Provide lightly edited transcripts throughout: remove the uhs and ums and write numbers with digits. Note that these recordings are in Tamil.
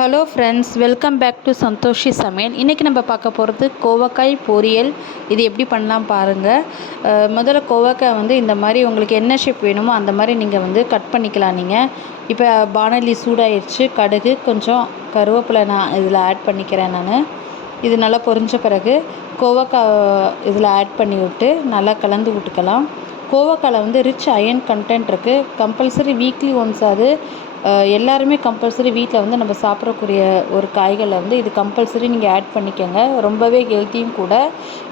Hello friends, welcome back to Santhoshi Samayal. இன்றைக்கி நம்ம பார்க்க போகிறது கோவக்காய் பொரியல். இது எப்படி பண்ணலாம் பாருங்கள். முதல்ல கோவக்காய் இந்த மாதிரி உங்களுக்கு என்ன ஷேப் வேணுமோ அந்த மாதிரி நீங்கள் கட் பண்ணிக்கலாம். நீங்கள் இப்போ பானலி சூடாயிடுச்சு. கடுகு, கொஞ்சம் கருவேப்பிலை நான் இதில் ஆட் பண்ணிக்கிறேன். இது நல்லா பொரிஞ்ச பிறகு கோவக்காய் இதில் ஆட் பண்ணி விட்டு நல்லா கலந்து விட்டுக்கலாம். கோவக்காயில் ரிச் அயன் கண்டென்ட் இருக்குது. கம்பல்சரி வீக்லி ஒன்ஸ் அது எல்லாருமே கம்பல்சரி வீட்டில் நம்ம சாப்பிடக்கூடிய ஒரு காய்களில் இது கம்பல்சரி நீங்கள் ஆட் பண்ணிக்கோங்க. ரொம்பவே ஹெல்த்தியும் கூட.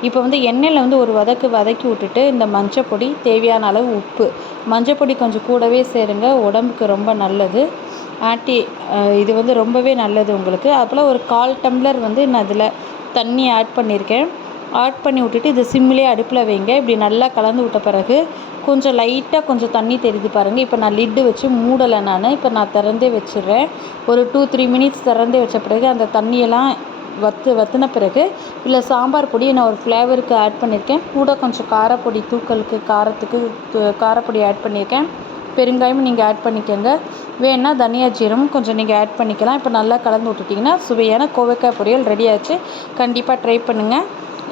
இப்போ எண்ணெயில் ஒரு வதக்கி விட்டுட்டு இந்த மஞ்சப்பொடி, தேவையான அளவு உப்பு, மஞ்சப்பொடி கொஞ்சம் கூடவே சேருங்க. உடம்புக்கு ரொம்ப நல்லது. இது ரொம்பவே நல்லது உங்களுக்கு. அப்போலாம் ஒரு 1/4 டம்ளர் நான் இதில் தண்ணி ஆட் பண்ணியிருக்கேன். ஆட் பண்ணி விட்டுட்டு இது சிம்மிலே அடுப்பில் வைங்க. இப்படி நல்லா கலந்து விட்ட பிறகு கொஞ்சம் லைட்டாக கொஞ்சம் தண்ணி தெரியுது பாருங்கள். இப்போ நான் லிட்டு வச்சு மூடலை. இப்போ நான் திறந்தே வச்சிடுறேன். ஒரு 2-3 மினிட்ஸ் திறந்தே வச்ச பிறகு அந்த தண்ணியெல்லாம் வற்றின பிறகு இல்லை சாம்பார் பொடி நான் ஒரு ஃப்ளேவருக்கு ஆட் பண்ணியிருக்கேன். கூட கொஞ்சம் காரப்பொடி, தூக்கலுக்கு காரத்துக்கு காரப்பொடி ஆட் பண்ணியிருக்கேன். பெருங்காயமும் நீங்கள் ஆட் பண்ணிக்கோங்க. வேணுன்னா தனியா ஜீரகம் கொஞ்சம் நீங்கள் ஆட் பண்ணிக்கலாம். இப்போ நல்லா கலந்து விட்டுட்டிங்கன்னா சுவையான கோவக்காய் பொரியல் ரெடி ஆச்சு. கண்டிப்பாக ட்ரை பண்ணுங்கள்.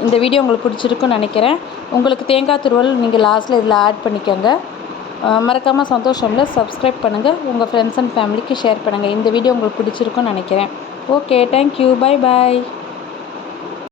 இந்த வீடியோ உங்களுக்கு பிடிச்சிருக்குன்னு நினைக்கிறேன். உங்களுக்கு தேங்காய் துருவல் நீங்கள் லாஸ்ட்டில் இதில் ஆட் பண்ணிக்கோங்க. மறக்காமல் சந்தோஷமில் சப்ஸ்கிரைப் பண்ணுங்கள். உங்கள் ஃப்ரெண்ட்ஸ் அண்ட் ஃபேமிலிக்கு ஷேர் பண்ணுங்கள். இந்த வீடியோ உங்களுக்கு பிடிச்சிருக்குன்னு நினைக்கிறேன். Okay, thank you, bye bye.